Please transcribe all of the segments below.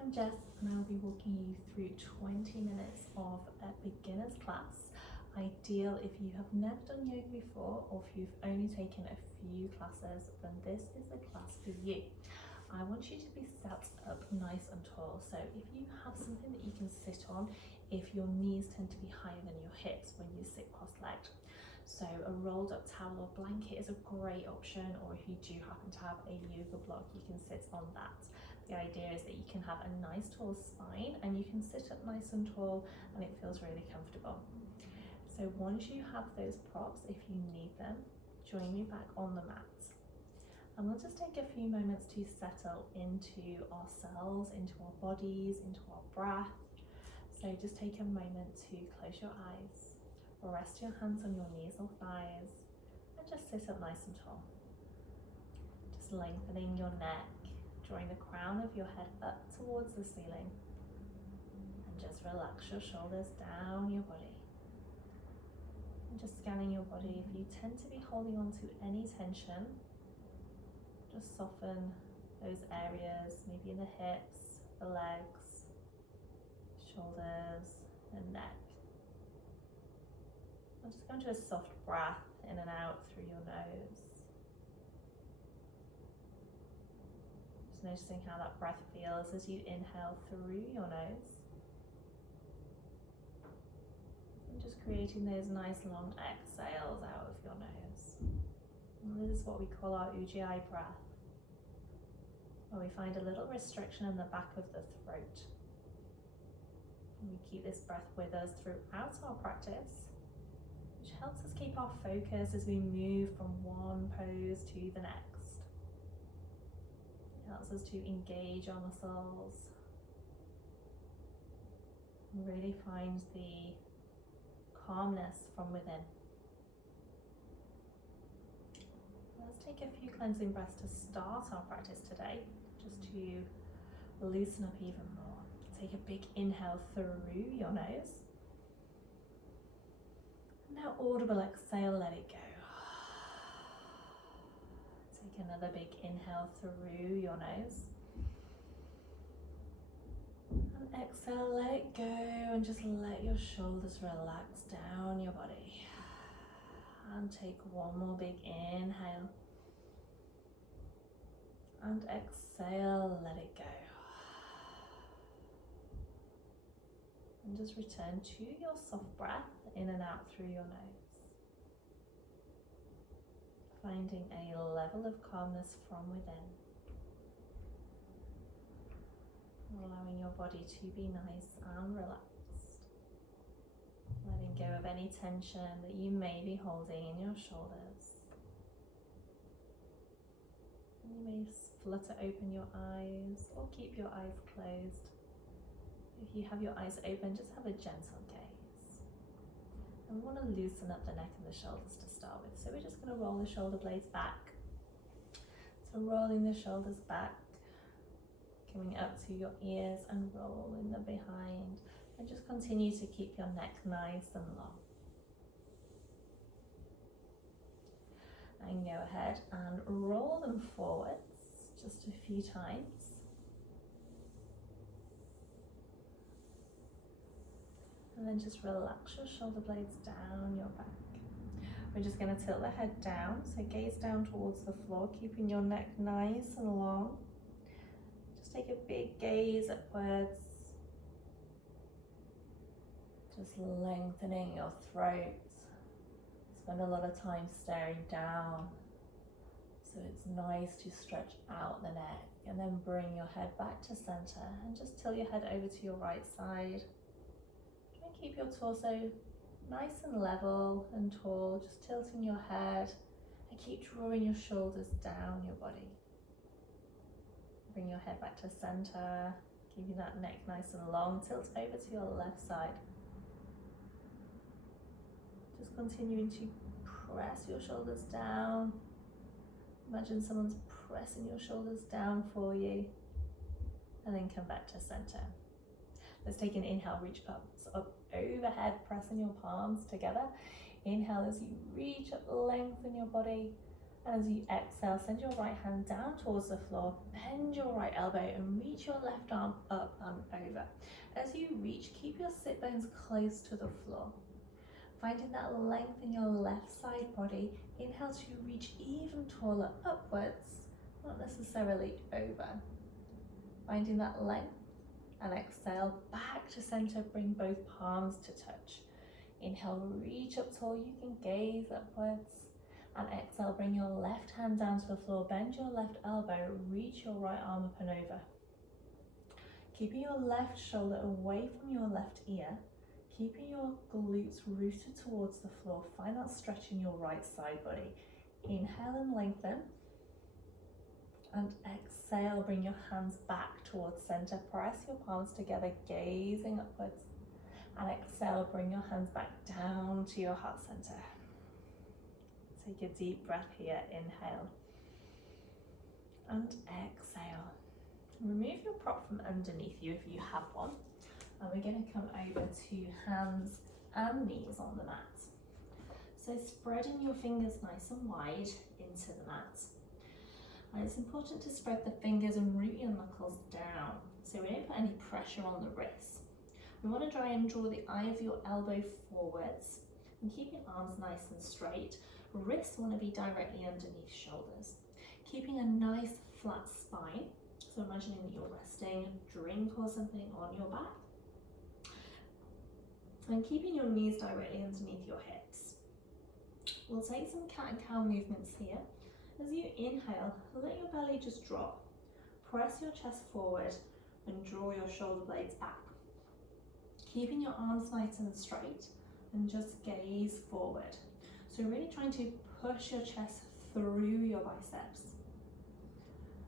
I'm Jess and I'll be walking you through 20 minutes of a beginner's class. Ideal if you have never done yoga before or if you've only taken a few classes, then this is the class for you. I want you to be sat up nice and tall, so if you have something that you can sit on, if your knees tend to be higher than your hips when you sit cross-legged. So a rolled up towel or blanket is a great option, or if you do happen to have a yoga block, you can sit on that. The idea is that you can have a nice tall spine and you can sit up nice and tall and it feels really comfortable. So once you have those props, if you need them, join me back on the mat. And we'll just take a few moments to settle into ourselves, into our bodies, into our breath. So just take a moment to close your eyes, rest your hands on your knees or thighs, and just sit up nice and tall. Just lengthening your neck, drawing the crown of your head up towards the ceiling, and just relax your shoulders down your body. And just scanning your body. If you tend to be holding on to any tension, just soften those areas, maybe in the hips, the legs, shoulders, and neck. And just go into a soft breath in and out through your nose. Noticing how that breath feels as you inhale through your nose, and just creating those nice long exhales out of your nose. And this is what we call our Ujjayi breath, where we find a little restriction in the back of the throat. And we keep this breath with us throughout our practice, which helps us keep our focus as we move from one pose to the next. Helps us to engage our muscles and really find the calmness from within. Let's take a few cleansing breaths to start our practice today, just to loosen up even more. Take a big inhale through your nose. Now audible exhale, let it go. Take another big inhale through your nose. And exhale, let it go, and just let your shoulders relax down your body. And take one more big inhale. And exhale, let it go. And just return to your soft breath in and out through your nose. Finding a level of calmness from within. Allowing your body to be nice and relaxed. Letting go of any tension that you may be holding in your shoulders. And you may flutter open your eyes or keep your eyes closed. If you have your eyes open, just have a gentle gaze. And we want to loosen up the neck and the shoulders to start with. So we're just going to roll the shoulder blades back. So rolling the shoulders back, coming up to your ears and rolling them behind. And just continue to keep your neck nice and long. And go ahead and roll them forwards just a few times. And then just relax your shoulder blades down your back. We're just going to tilt the head down, so gaze down towards the floor, keeping your neck nice and long. Just take a big gaze upwards. Just lengthening your throat. Spend a lot of time staring down, so it's nice to stretch out the neck, and then bring your head back to center and just tilt your head over to your right side. Keep your torso nice and level and tall, just tilting your head, and keep drawing your shoulders down your body. Bring your head back to center, keeping that neck nice and long. Tilt over to your left side. Just continuing to press your shoulders down. Imagine someone's pressing your shoulders down for you, and then come back to center. Let's take an inhale, reach up overhead, pressing your palms together. Inhale as you reach up, lengthen your body, And as you exhale, send your right hand down towards the floor, bend your right elbow and reach your left arm up and over. As you reach, keep your sit bones close to the floor. Finding that length in your left side body, inhale to reach even taller upwards, not necessarily over. Finding that length, and exhale back to center, bring both palms to touch. Inhale, reach up tall, you can gaze upwards. And exhale, bring your left hand down to the floor, bend your left elbow, reach your right arm up and over. Keeping your left shoulder away from your left ear, keeping your glutes rooted towards the floor, find that stretch in your right side body. Inhale and lengthen. And exhale, bring your hands back towards center, press your palms together, gazing upwards. And exhale, bring your hands back down to your heart center. Take a deep breath here, inhale and exhale. Remove your prop from underneath you if you have one. And we're going to come over to hands and knees on the mat. So spreading your fingers nice and wide into the mat. And it's important to spread the fingers and root your knuckles down, so we don't put any pressure on the wrists. We want to try and draw the eye of your elbow forwards and keep your arms nice and straight. Wrists want to be directly underneath shoulders. Keeping a nice flat spine, so imagining that you're resting a drink or something on your back. And keeping your knees directly underneath your hips. We'll take some cat and cow movements here. As you inhale, let your belly just drop. Press your chest forward and draw your shoulder blades back. Keeping your arms nice and straight and just gaze forward. So really trying to push your chest through your biceps.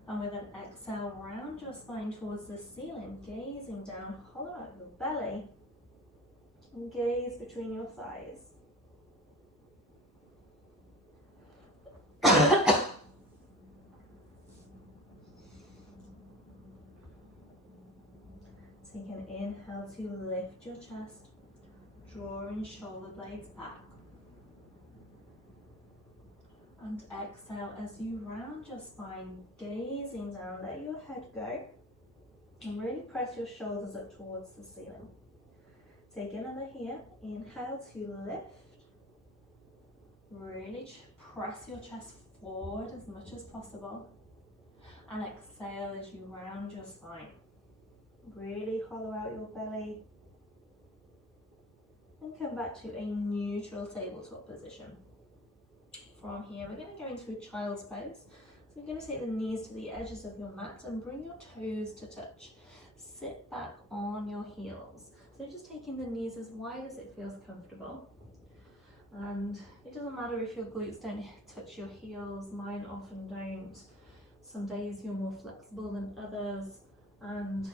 And with an exhale, round your spine towards the ceiling, gazing down, hollow out your belly, and gaze between your thighs. Take an inhale to lift your chest, drawing shoulder blades back. And exhale as you round your spine, gazing down, let your head go. And really press your shoulders up towards the ceiling. Take another here, inhale to lift. Really press your chest forward as much as possible. And exhale as you round your spine. Really hollow out your belly. And come back to a neutral tabletop position. From here, we're going to go into a child's pose. So we're going to take the knees to the edges of your mat and bring your toes to touch. Sit back on your heels. So just taking the knees as wide as it feels comfortable. And it doesn't matter if your glutes don't touch your heels, mine often don't. Some days you're more flexible than others, and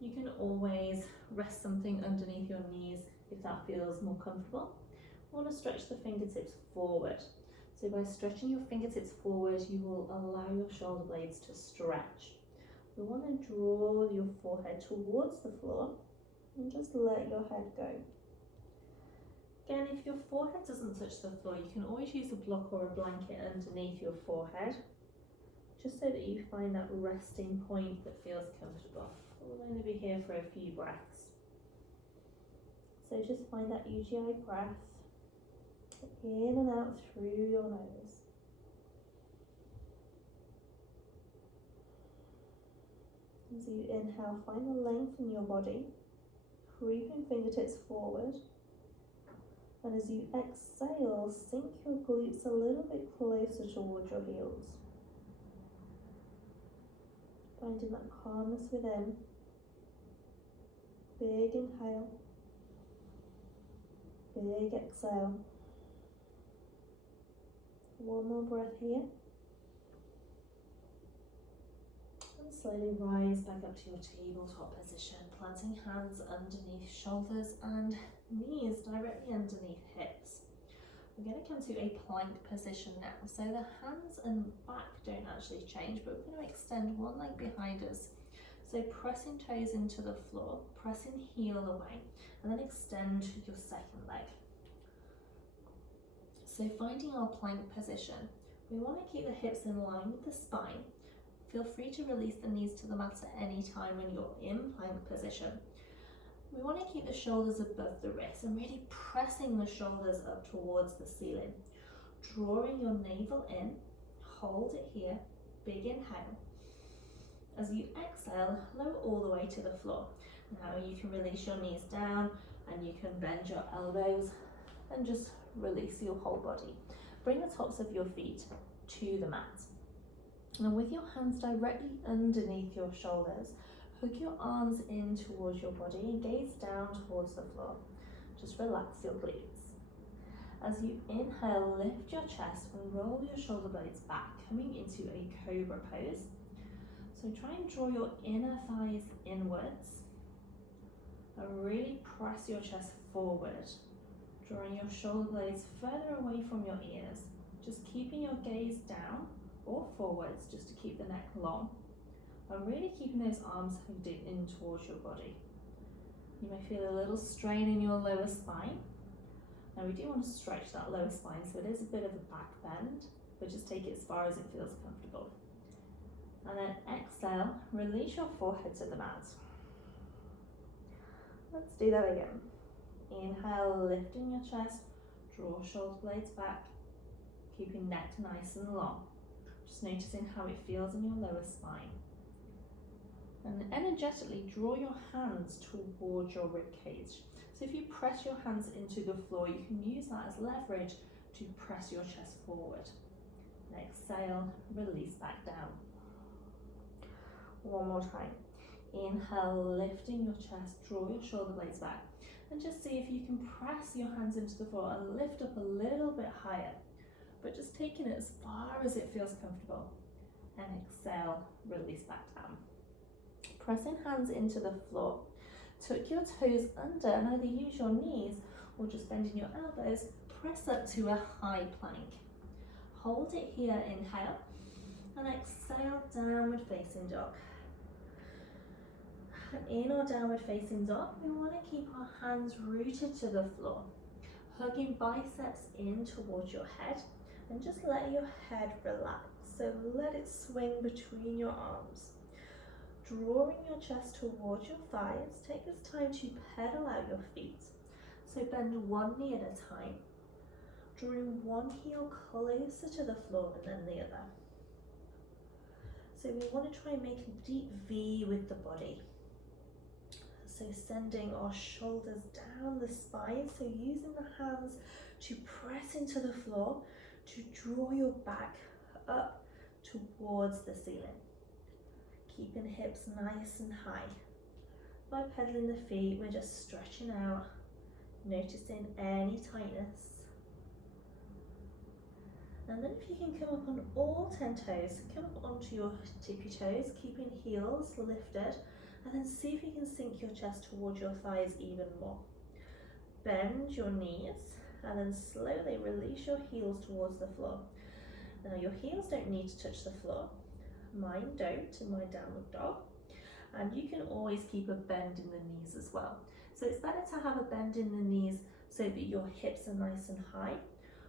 you can always rest something underneath your knees if that feels more comfortable. You want to stretch the fingertips forward. So by stretching your fingertips forward, you will allow your shoulder blades to stretch. We want to draw your forehead towards the floor and just let your head go. Again, if your forehead doesn't touch the floor, you can always use a block or a blanket underneath your forehead, just so that you find that resting point that feels comfortable. We'll only be here for a few breaths. So just find that UGI breath. In and out through your nose. As you inhale, find the length in your body, creeping fingertips forward. And as you exhale, sink your glutes a little bit closer towards your heels. Finding that calmness within. Big inhale, big exhale. One more breath here. And slowly rise back up to your tabletop position, planting hands underneath shoulders and knees directly underneath hips. We're going to come to a plank position now. So the hands and back don't actually change, but we're going to extend one leg behind us. So pressing toes into the floor, pressing heel away, and then extend your second leg. So finding our plank position, We want to keep the hips in line with the spine. Feel free to release the knees to the mat at any time when you're in plank position. We want to keep the shoulders above the wrists and really pressing the shoulders up towards the ceiling. Drawing your navel in, hold it here, big inhale. As you exhale, lower all the way to the floor. Now you can release your knees down and you can bend your elbows and just release your whole body. Bring the tops of your feet to the mat. Now with your hands directly underneath your shoulders, hook your arms in towards your body and gaze down towards the floor. Just relax your glutes. As you inhale, lift your chest and roll your shoulder blades back, coming into a cobra pose. So try and draw your inner thighs inwards and really press your chest forward, drawing your shoulder blades further away from your ears, just keeping your gaze down or forwards just to keep the neck long, and really keeping those arms hooked in towards your body. You may feel a little strain in your lower spine. Now we do want to stretch that lower spine, so it is a bit of a back bend, but just take it as far as it feels comfortable. And then exhale, release your forehead to the mat. Let's do that again. Inhale, lifting your chest, draw shoulder blades back, keeping neck nice and long. Just noticing how it feels in your lower spine. And energetically draw your hands towards your rib cage. So if you press your hands into the floor, you can use that as leverage to press your chest forward. And exhale, release back down. One more time. Inhale, lifting your chest, draw your shoulder blades back. And just see if you can press your hands into the floor and lift up a little bit higher, but just taking it as far as it feels comfortable. And exhale, release back down. Pressing hands into the floor. Tuck your toes under and either use your knees or just bending your elbows, press up to a high plank. Hold it here, inhale, and exhale, downward facing dog. In our downward facing dog, we want to keep our hands rooted to the floor, hugging biceps in towards your head, and just let your head relax. So let it swing between your arms. Drawing your chest towards your thighs, take this time to pedal out your feet. So bend one knee at a time, drawing one heel closer to the floor and then the other. So we want to try and make a deep V with the body. So sending our shoulders down the spine, so using the hands to press into the floor, to draw your back up towards the ceiling. Keeping hips nice and high. By pedaling the feet, we're just stretching out, noticing any tightness. And then if you can come up on all 10 toes, come up onto your tippy toes, keeping heels lifted, and then see if you can sink your chest towards your thighs even more. Bend your knees, and then slowly release your heels towards the floor. Now your heels don't need to touch the floor. Mine don't in my downward dog. And you can always keep a bend in the knees as well. So it's better to have a bend in the knees so that your hips are nice and high,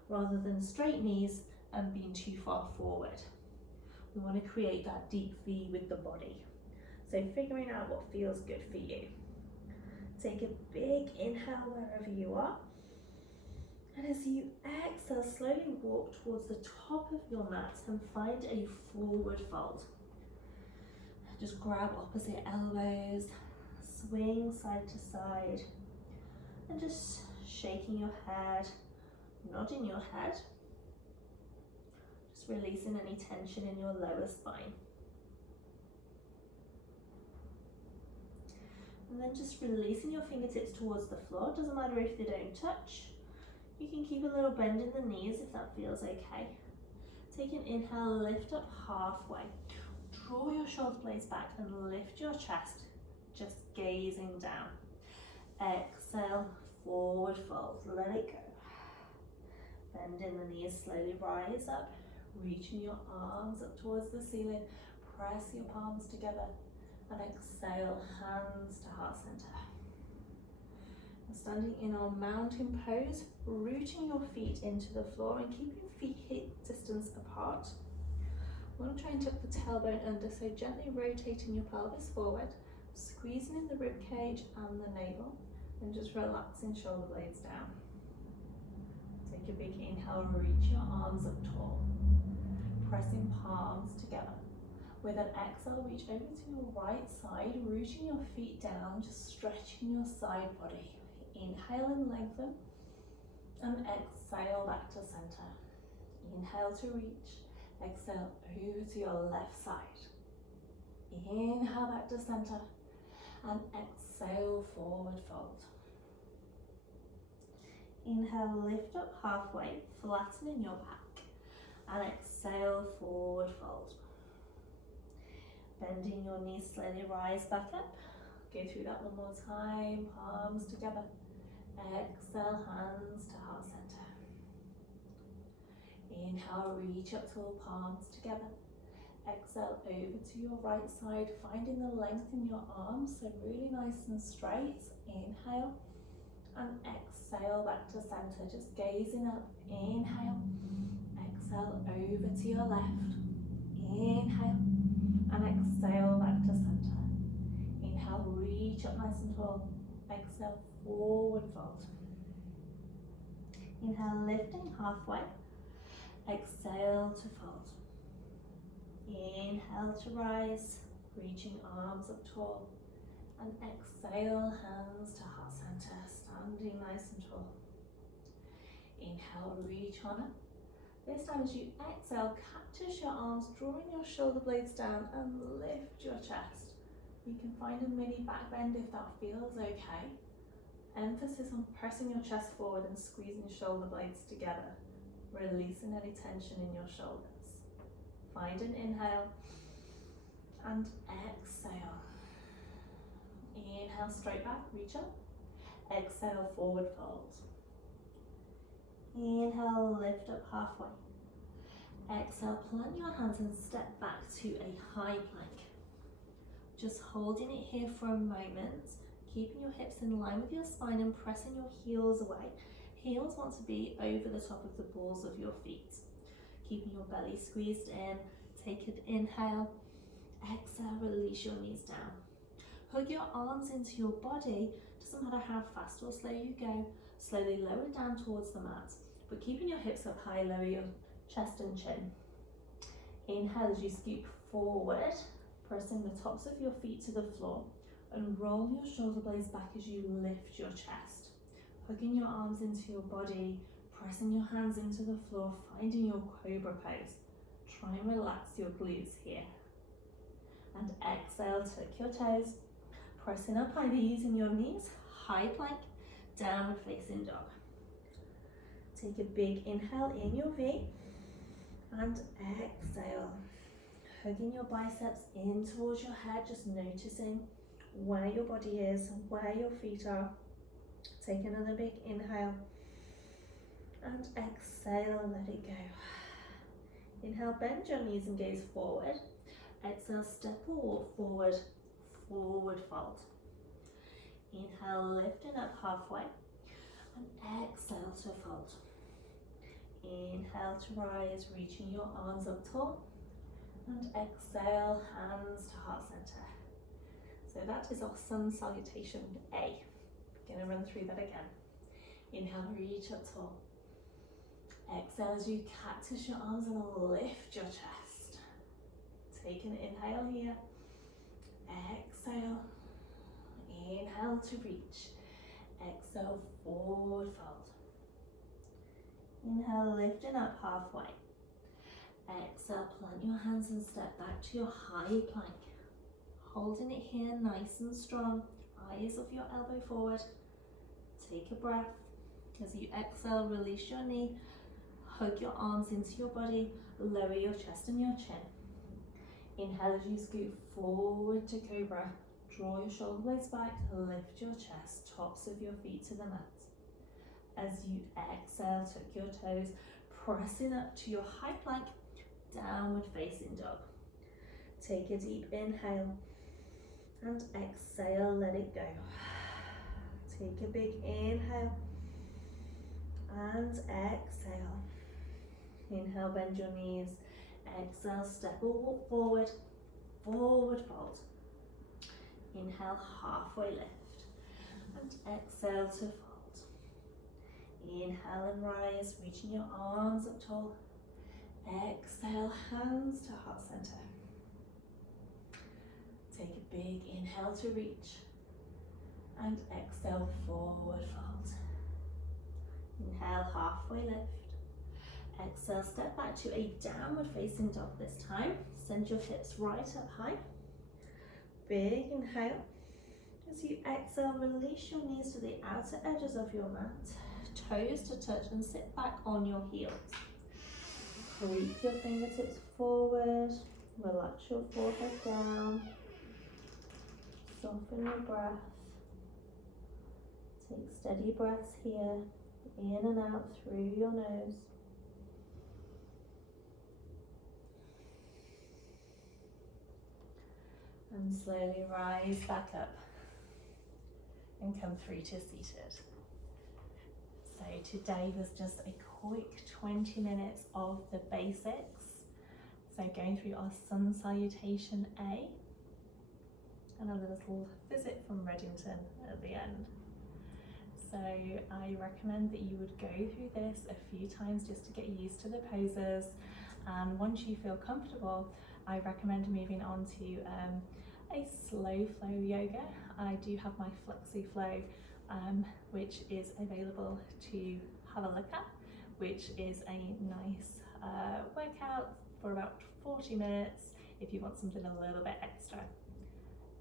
rather than straight knees and being too far forward. We want to create that deep V with the body. So figuring out what feels good for you. Take a big inhale wherever you are. And as you exhale, slowly walk towards the top of your mat and find a forward fold. Just grab opposite elbows, swing side to side, and just shaking your head, nodding your head. Just releasing any tension in your lower spine. And then just releasing your fingertips towards the floor. Doesn't matter if they don't touch. You can keep a little bend in the knees if that feels okay. Take an inhale, lift up halfway. Draw your shoulder blades back and lift your chest, just gazing down. Exhale, forward fold, let it go. Bend in the knees, slowly rise up, reaching your arms up towards the ceiling. Press your palms together and exhale, hands to heart center. Standing in our mountain pose, rooting your feet into the floor and keep your feet hip distance apart. We want to try and tuck the tailbone under, so gently rotating your pelvis forward, squeezing in the rib cage and the navel, and just relaxing shoulder blades down. Take a big inhale, reach your arms up tall, pressing palms together. With an exhale, reach over to your right side, rooting your feet down, just stretching your side body. Inhale and lengthen, and exhale back to center. Inhale to reach, exhale over to your left side. Inhale back to center, and exhale forward fold. Inhale, lift up halfway, flattening your back, and exhale forward fold. Bending your knees, slowly rise back up. Go through that one more time, palms together. Exhale, hands to heart center. Inhale, reach up tall, palms together. Exhale, over to your right side, finding the length in your arms, so really nice and straight. Inhale, and exhale back to center, just gazing up. Inhale, exhale over to your left. Inhale, and exhale back to center. Inhale, reach up nice and tall. Exhale, forward fold. Inhale, lifting halfway. Exhale to fold. Inhale to rise, reaching arms up tall. And exhale, hands to heart center, standing nice and tall. Inhale, reach on up. This time as you exhale, cactus your arms, drawing your shoulder blades down and lift your chest. You can find a mini back bend if that feels okay. Emphasis on pressing your chest forward and squeezing shoulder blades together, releasing any tension in your shoulders. Find an inhale and exhale. Inhale, straight back, reach up. Exhale, forward fold. Inhale, lift up halfway. Exhale, plant your hands and step back to a high plank. Just holding it here for a moment, keeping your hips in line with your spine and pressing your heels away. Heels want to be over the top of the balls of your feet. Keeping your belly squeezed in. Take an inhale. Exhale, release your knees down. Hug your arms into your body. Doesn't matter how fast or slow you go. Slowly lower down towards the mat, but keeping your hips up high, lower your chest and chin. Inhale as you scoop forward, pressing the tops of your feet to the floor, and roll your shoulder blades back as you lift your chest. Hugging your arms into your body, pressing your hands into the floor, finding your cobra pose. Try and relax your glutes here. And exhale, tuck your toes, pressing up high, using your knees, high plank, downward facing dog. Take a big inhale in your V and exhale. Hugging your biceps in towards your head, just noticing where your body is, where your feet are. Take another big inhale and exhale, let it go. Inhale, bend your knees and gaze forward. Exhale, step or walk forward, forward fold. Inhale, lifting up halfway, and exhale to fold. Inhale to rise, reaching your arms up tall, and exhale, hands to heart center. So that is our Sun Salutation A. Gonna run through that again. Inhale, reach up tall. Exhale as you cactus your arms and lift your chest. Take an inhale here. Exhale. Inhale to reach. Exhale, forward fold. Inhale, lifting up halfway. Exhale, plant your hands and step back to your high plank. Holding it here nice and strong. Eyes of your elbow forward. Take a breath. As you exhale, release your knee. Hug your arms into your body. Lower your chest and your chin. Inhale as you scoot forward to cobra. Draw your shoulder blades back, lift your chest, tops of your feet to the mat. As you exhale, tuck your toes, pressing up to your high plank, downward facing dog. Take a deep inhale and exhale, let it go. Take a big inhale and exhale. Inhale, bend your knees. Exhale, step or walk forward, forward fold. Inhale, halfway lift. And exhale to fold. Inhale and rise, reaching your arms up tall. Exhale, hands to heart center. Take a big inhale to reach. And exhale, forward fold. Inhale, halfway lift. Exhale, step back to a downward facing dog this time. Send your hips right up high. Big inhale. As you exhale, release your knees to the outer edges of your mat. Toes to touch and sit back on your heels. Creep your fingertips forward. Relax your forehead down. Soften your breath. Take steady breaths here, in and out through your nose. And slowly rise back up and come through to seated. So today was just a quick 20 minutes of the basics. So going through our Sun Salutation A and a little visit from Reddington at the end. So I recommend that you would go through this a few times just to get used to the poses, and once you feel comfortable, I recommend moving on to a slow flow yoga. I do have my Flexi Flow, which is available to have a look at, which is a nice workout for about 40 minutes if you want something a little bit extra.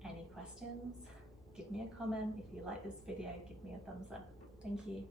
Any questions? Give me a comment. If you like this video, give me a thumbs up. Thank you.